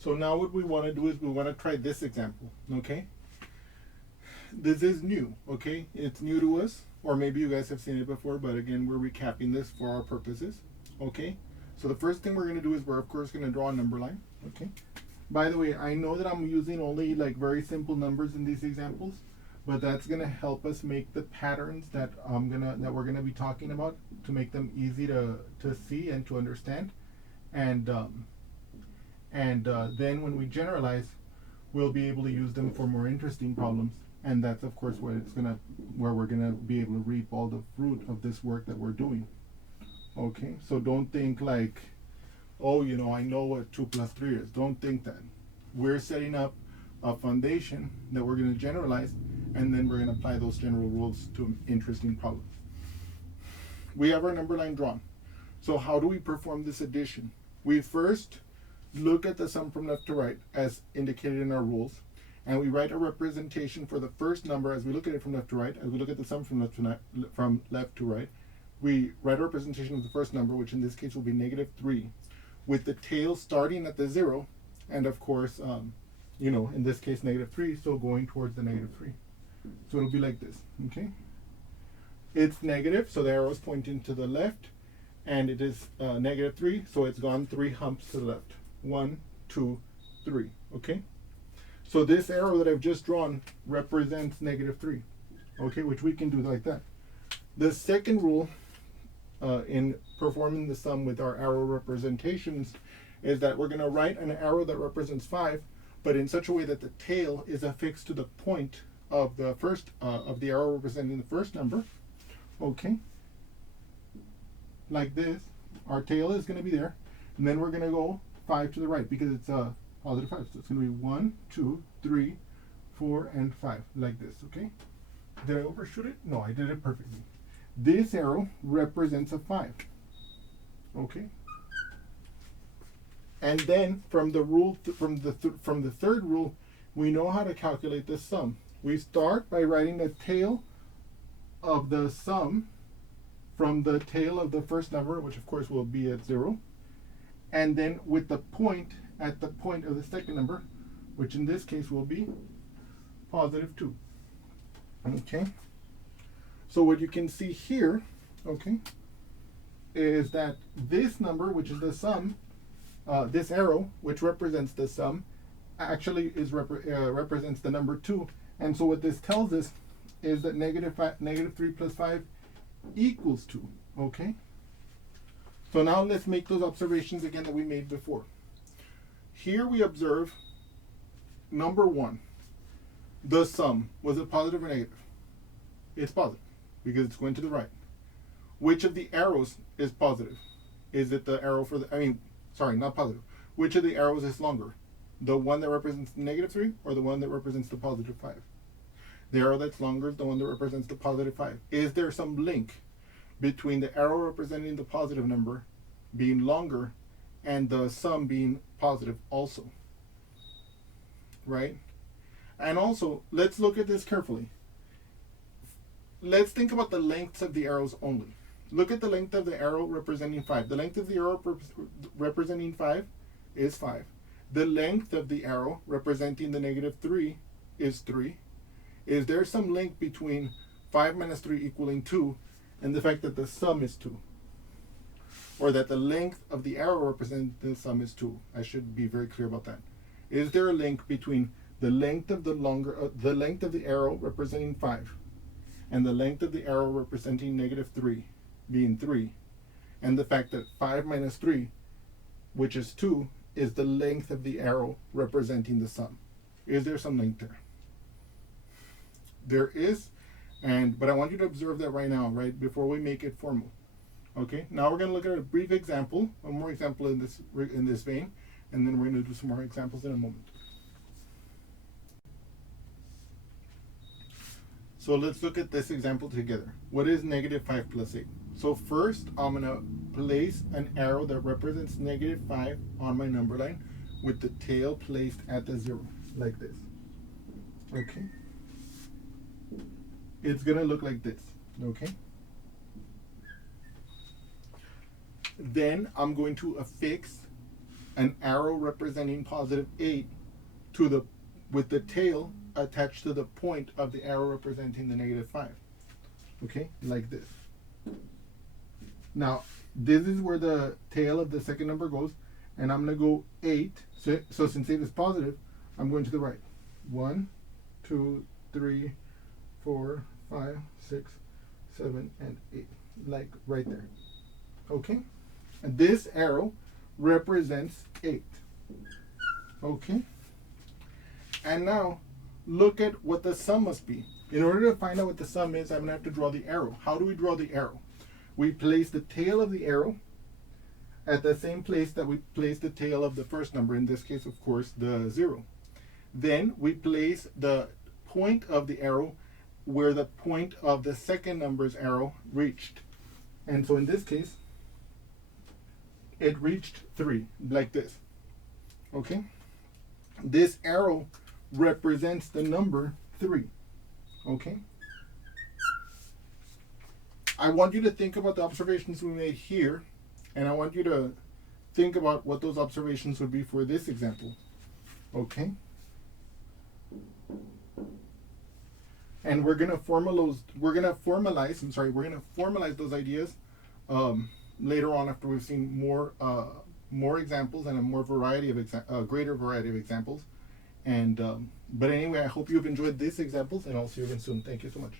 So now what we want to do is we want to try this example, okay? This is new, okay? It's new to us, or maybe you guys have seen it before, but again, we're recapping this for our purposes, okay? So the first thing we're going to do is we're, of course, going to draw a number line, okay? By the way, I know that I'm using only like very simple numbers in these examples, but that's going to help us make the patterns that we're going to be talking about to make them easy to see and to understand. And then when we generalize, we'll be able to use them for more interesting problems. And that's of course where we're gonna be able to reap all the fruit of this work that we're doing. Okay, so don't think like, oh, I know what 2 plus 3 is. Don't think that. We're setting up a foundation that we're gonna generalize, and then we're gonna apply those general rules to interesting problems. We have our number line drawn. So how do we perform this addition? We first look at the sum from left to right as indicated in our rules, and we write a representation for the first number as we look at it from left to right. As we look at the sum from left to right, we write a representation of the first number, which in this case will be -3, with the tail starting at the 0, and of course, in this case -3, so going towards the -3. So it'll be like this, okay? It's negative, so the arrow is pointing to the left, and it is -3, so it's gone 3 humps to the left. 1, 2, 3, okay? So this arrow that I've just drawn represents -3, okay, which we can do like that. The second rule in performing the sum with our arrow representations is that we're going to write an arrow that represents 5, but in such a way that the tail is affixed to the point of the first of the arrow representing the first number, okay, like this. Our tail is going to be there, and then we're going to go 5 to the right because it's a positive 5. So it's going to be 1, 2, 3, 4, and 5, like this, okay? Did I overshoot it? No, I did it perfectly. This arrow represents a 5, okay? And then from the rule, from the third rule, we know how to calculate the sum. We start by writing the tail of the sum from the tail of the first number, which of course will be at 0, and then with the point at the point of the second number, which in this case will be +2. Okay. So what you can see here, okay, is that this number, which is the sum, this arrow, which represents the sum, actually is represents the number 2. And so what this tells us is that -3 plus 5 equals 2. Okay. So now let's make those observations again that we made before. Here we observe number 1, the sum. Was it positive or negative? It's positive because it's going to the right. Which of the arrows is positive? Is it the arrow for the, not positive. Which of the arrows is longer? The one that represents the -3 or the one that represents the +5? The arrow that's longer is the one that represents the +5. Is there some link between the arrow representing the positive number being longer and the sum being positive also? Right? And also, let's look at this carefully. Let's think about the lengths of the arrows only. Look at the length of the arrow representing 5. The length of the arrow representing 5 is 5. The length of the arrow representing the -3 is 3. Is there some link between 5 minus 3 equaling 2 and the fact that the sum is 2? Or that the length of the arrow representing the sum is 2? I should be very clear about that. Is there a link between the length of the length of the arrow representing 5 and the length of the arrow representing -3 being 3, and the fact that 5 minus 3, which is 2, is the length of the arrow representing the sum? Is there some link there? There is, but I want you to observe that right now, right before we make it formal. Okay, now we're going to look at a brief example, one more example in this vein, and then we're going to do some more examples in a moment. So let's look at this example together. What is -5 plus 8? So first, I'm going to place an arrow that represents -5 on my number line with the tail placed at the 0, like this. Okay? It's going to look like this. Okay? Then I'm going to affix an arrow representing positive 8 to the with the tail attached to the point of the arrow representing the negative 5. Okay, like this. Now, this is where the tail of the second number goes, and I'm going to go 8. So since 8 is positive, I'm going to the right. 1, 2, 3, 4, 5, 6, 7, and 8. Like right there. Okay? And this arrow represents 8. Okay? And now, look at what the sum must be. In order to find out what the sum is, I'm going to have to draw the arrow. How do we draw the arrow? We place the tail of the arrow at the same place that we place the tail of the first number, in this case, of course, the 0. Then we place the point of the arrow where the point of the second number's arrow reached. And so in this case, it reached 3, like this. Okay? This arrow represents the number 3. Okay? I want you to think about the observations we made here, and I want you to think about what those observations would be for this example. Okay? And we're gonna formalize those ideas later on after we've seen more examples and a greater variety of examples. And but anyway, I hope you've enjoyed these examples, and I'll see you again soon. Thank you so much.